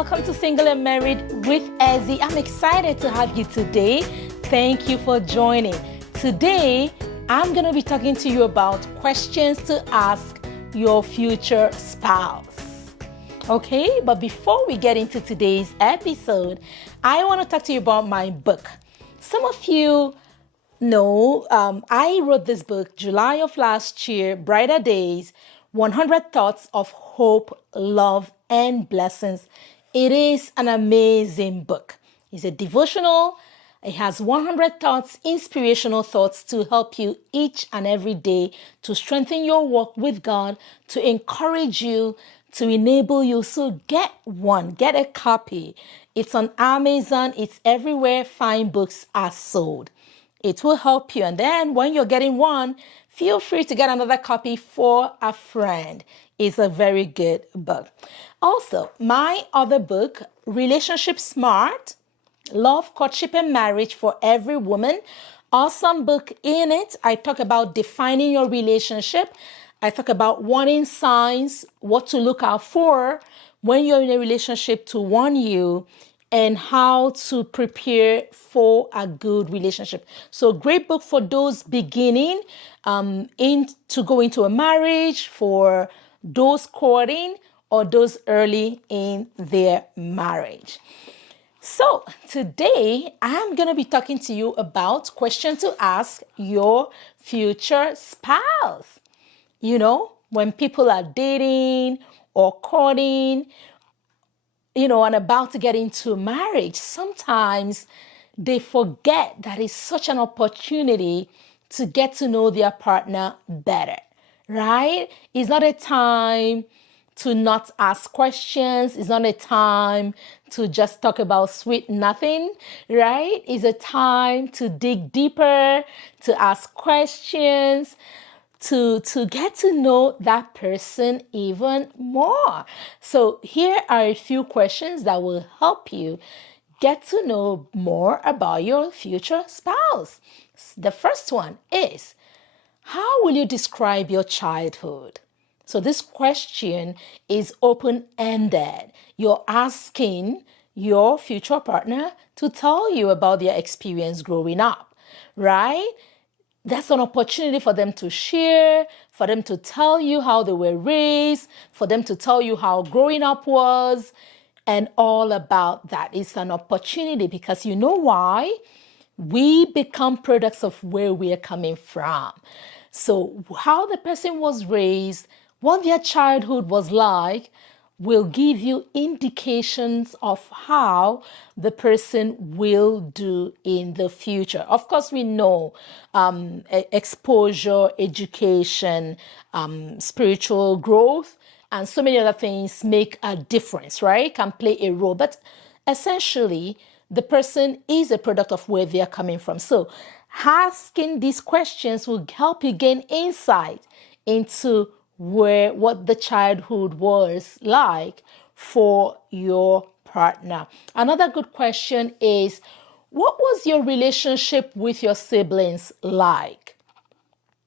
welcome to Single and Married with Ezzy. I'm excited to have you today. Thank you for joining. Today, I'm going to be talking to you about questions to ask your future spouse. Okay, but before we get into today's episode, I want to talk to you about my book. Some of you know, I wrote this book July of last year, Brighter Days, 100 Thoughts of Hope, Love, and Blessings. It is an amazing book. It's a devotional. It has 100 thoughts, inspirational thoughts to help you each and every day to strengthen your walk with God, to encourage you, to enable you. So get one, get a copy. It's on Amazon. It's everywhere fine books are sold. It will help you. And then when you're getting one, feel free to get another copy for a friend. It's a very good book. Also, my other book, Relationship Smart, Love, Courtship, and Marriage for Every Woman. Awesome book. In it, I talk about defining your relationship. I talk about warning signs, what to look out for when you're in a relationship to warn you, and how to prepare for a good relationship. So great book for those beginning to go into a marriage, for those courting, or those early in their marriage. So today I'm going to be talking to you about questions to ask your future spouse. You know, when people are dating or courting, and about to get into marriage, sometimes they forget that it's such an opportunity to get to know their partner better, right? It's not a time to not ask questions. It's not a time to just talk about sweet nothing, right? It's a time to dig deeper, to ask questions, to get to know that person even more. So here are a few questions that will help you get to know more about your future spouse. The first one is, how will you describe your childhood? So this question is open-ended. You're asking your future partner to tell you about their experience growing up, right? That's an opportunity for them to share, for them to tell you how they were raised, for them to tell you how growing up was, and all about that. It's an opportunity because you know why? We become products of where we are coming from. So how the person was raised, what their childhood was like, will give you indications of how the person will do in the future. Of course, we know exposure, education, spiritual growth, and so many other things make a difference, right? Can play a role. But essentially, the person is a product of where they're coming from. So asking these questions will help you gain insight into what the childhood was like for your partner. Another good question is, what was your relationship with your siblings like?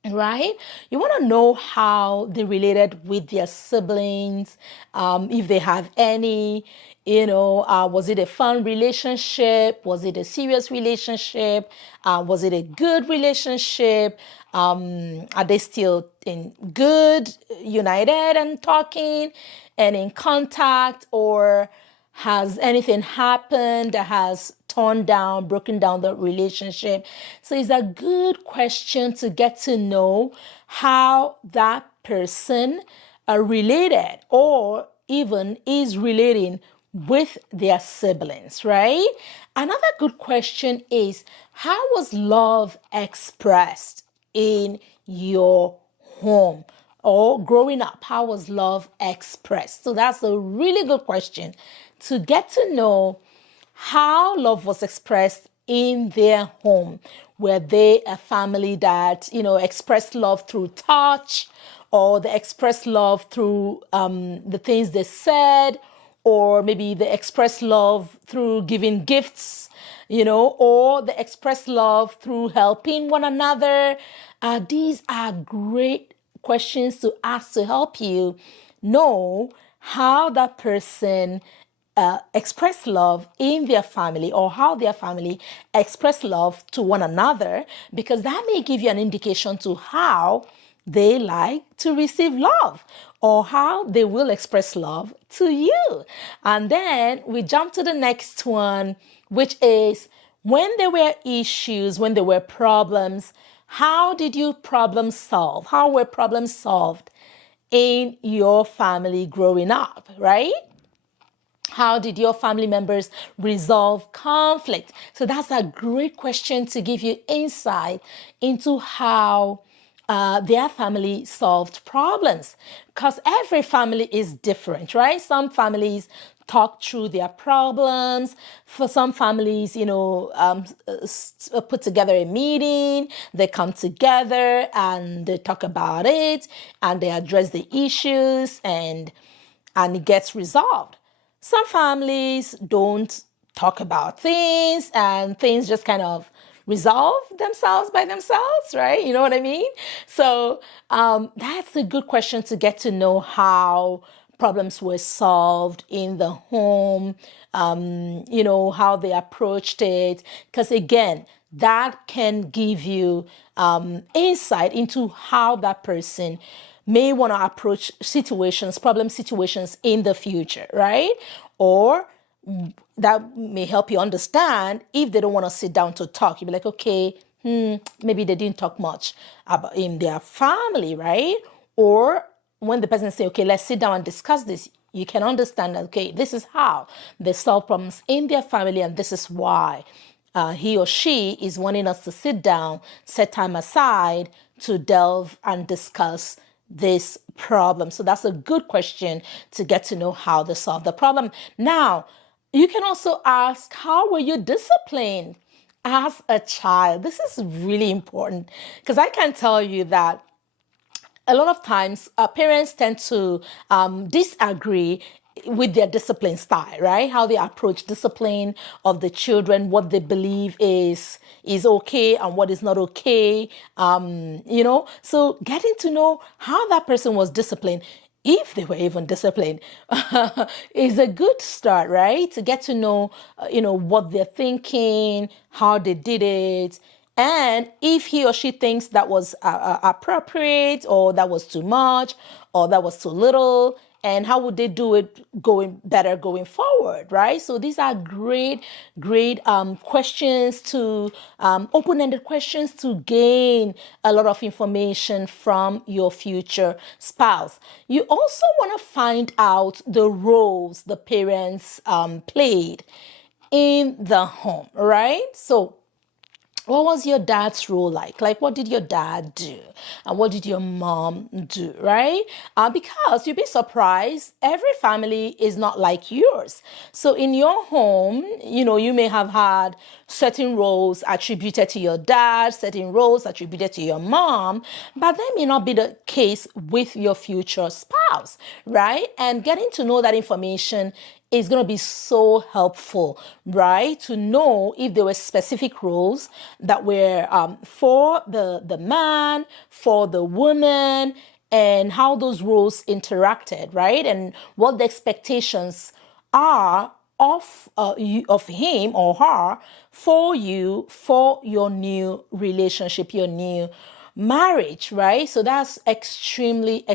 Right? You want to know how they related with their siblings, if they have any, was it a fun relationship? Was it a serious relationship? Was it a good relationship? Are they still in good, united and talking and in contact, or has anything happened that has broken down the relationship? So it's a good question to get to know how that person related or even is relating with their siblings, right? Another good question is, how was love expressed in your home? Or growing up, how was love expressed? So that's a really good question to get to know how love was expressed in their home. Were they a family that, expressed love through touch, or they expressed love through the things they said, or maybe they expressed love through giving gifts, or they expressed love through helping one another? These are great questions to ask to help you know how that person express love in their family, or how their family express love to one another, because that may give you an indication to how they like to receive love, or how they will express love to you. And then we jump to the next one, which is when there were issues, when there were problems, how did you problem solve? How were problems solved in your family growing up, right? How did your family members resolve conflict? So that's a great question to give you insight into how their family solved problems, because every family is different, right? Some families talk through their problems. For some families, put together a meeting, they come together and they talk about it and they address the issues, and it gets resolved. Some families don't talk about things, and things just kind of resolve themselves by themselves, right? You know what I mean? So that's a good question to get to know how problems were solved in the home, how they approached it. Because again, that can give you insight into how that person may want to approach problem situations in the future, right? Or that may help you understand if they don't want to sit down to talk. You'll be like, okay, maybe they didn't talk much about in their family, right? Or when the person say, okay, let's sit down and discuss this, you can understand that, okay, this is how they solve problems in their family, and this is why he or she is wanting us to sit down, set time aside to delve and discuss this problem. So that's a good question to get to know how they solve the problem. Now, you can also ask, how were you disciplined as a child? This is really important, because I can tell you that a lot of times parents tend to disagree with their discipline style, right? How they approach discipline of the children, what they believe is okay and what is not okay. So getting to know how that person was disciplined, if they were even disciplined, is a good start, right? To get to know, what they're thinking, how they did it, and if he or she thinks that was appropriate, or that was too much, or that was too little, and how would they do it going forward, right? So these are great questions to open-ended questions to gain a lot of information from your future spouse. You also want to find out the roles the parents played in the home, right? So what was your dad's role like? Like, what did your dad do? And what did your mom do, right? Because you'd be surprised, every family is not like yours. So in your home, you may have had certain roles attributed to your dad, certain roles attributed to your mom, but that may not be the case with your future spouse, right? And getting to know that information is going to be so helpful, right? To know if there were specific roles that were for the man, for the woman, and how those roles interacted, right? And what the expectations are of him or her for you, for your new relationship, your new marriage, right? So that's extremely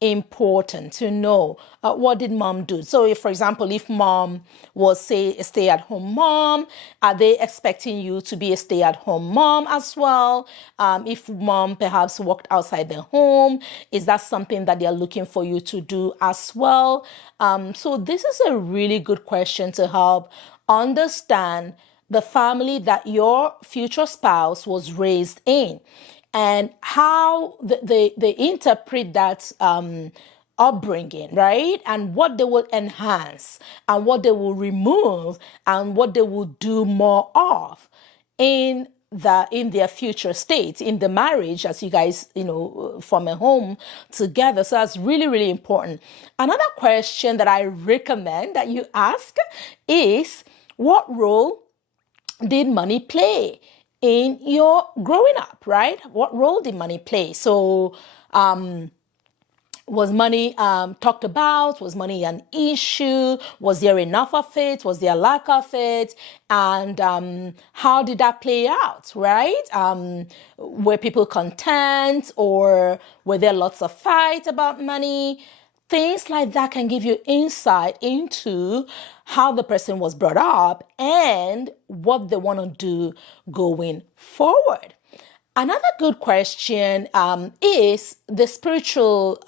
important to know. What did mom do? So if, for example, if mom was, say, a stay-at-home mom, are they expecting you to be a stay-at-home mom as well? If mom perhaps worked outside the home, is that something that they're looking for you to do as well? So this is a really good question to help understand the family that your future spouse was raised in, and how they interpret that upbringing, right? And what they will enhance, and what they will remove, and what they will do more of in their future state, in the marriage, as you guys, form a home together. So that's really important. Another question that I recommend that you ask is, what role did money play in your growing up, right? What role did money play? So Was money talked about? Was money an issue? Was there enough of it? Was there a lack of it? And how did that play out, right? Were people content, or were there lots of fight about money? Things like that can give you insight into how the person was brought up and what they want to do going forward. Another good question is the spiritual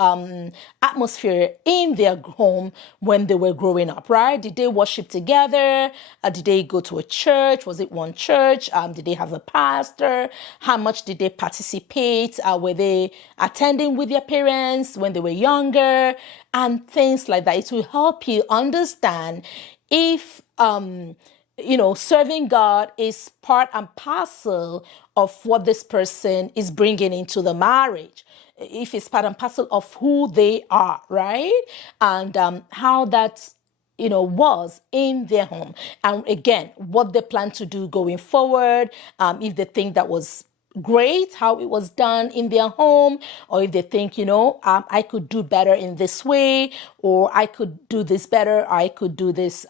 atmosphere in their home when they were growing up, right? Did they worship together? Did they go to a church? Was it one church? Did they have a pastor? How much did they participate? Were they attending with their parents when they were younger? And things like that. It will help you understand if serving God is part and parcel of what this person is bringing into the marriage. If it's part and parcel of who they are, right? And how that, was in their home. And again, what they plan to do going forward, if they think that was great how it was done in their home, or if they think, I could do better in this way, or I could do this better, I could do this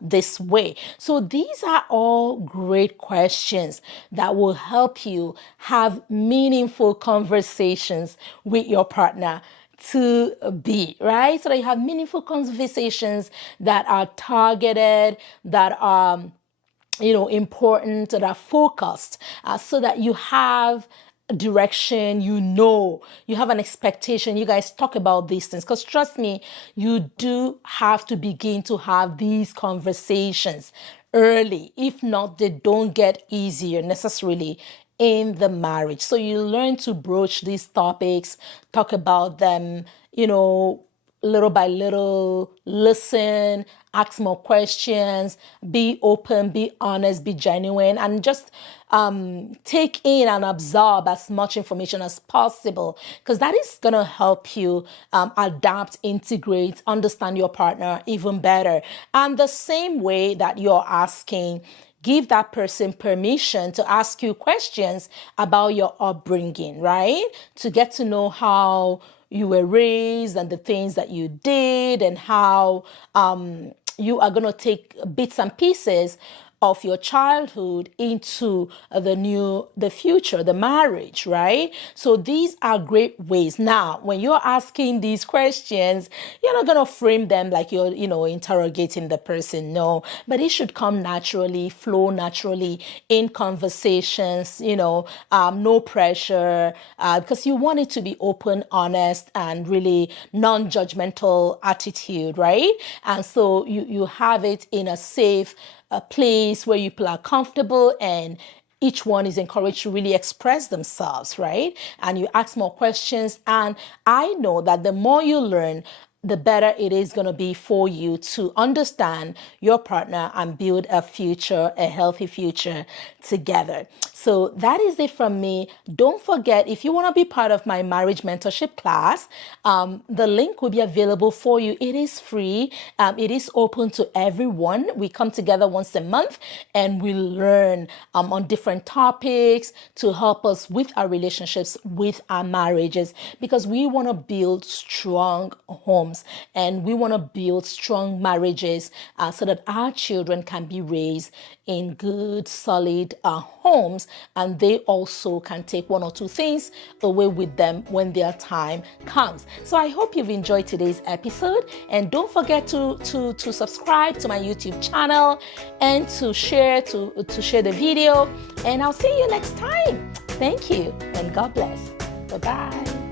this way. So these are all great questions that will help you have meaningful conversations with your partner to be, right? So that you have meaningful conversations that are targeted, that are important, that are focused, so that you have direction, you have an expectation. You guys talk about these things, because trust me, you do have to begin to have these conversations early. If not, they don't get easier necessarily in the marriage. So you learn to broach these topics, talk about them, little by little, listen, ask more questions, be open, be honest, be genuine, and just take in and absorb as much information as possible, because that is going to help you adapt, integrate, understand your partner even better. And the same way that you're asking, give that person permission to ask you questions about your upbringing, right? To get to know how you were raised and the things that you did, and how you are going to take bits and pieces of your childhood into the future, the marriage, right? So these are great ways. Now, when you're asking these questions, you're not going to frame them like you're, interrogating the person. No, but it should come naturally, flow naturally in conversations, no pressure, because you want it to be open, honest, and really non-judgmental attitude, right? And so you have it in a safe place where people are comfortable, and each one is encouraged to really express themselves, right? And you ask more questions. And I know that the more you learn, the better it is going to be for you to understand your partner and build a healthy future together. So that is it from me. Don't forget, if you want to be part of my marriage mentorship class, the link will be available for you. It is free. It is open to everyone. We come together once a month and we learn on different topics to help us with our relationships, with our marriages, because we want to build strong homes and we want to build strong marriages so that our children can be raised in good, solid homes, and they also can take one or two things away with them when their time comes. So I hope you've enjoyed today's episode, and don't forget to subscribe to my YouTube channel and to share the video, and I'll see you next time. Thank you, and God bless. Bye-bye.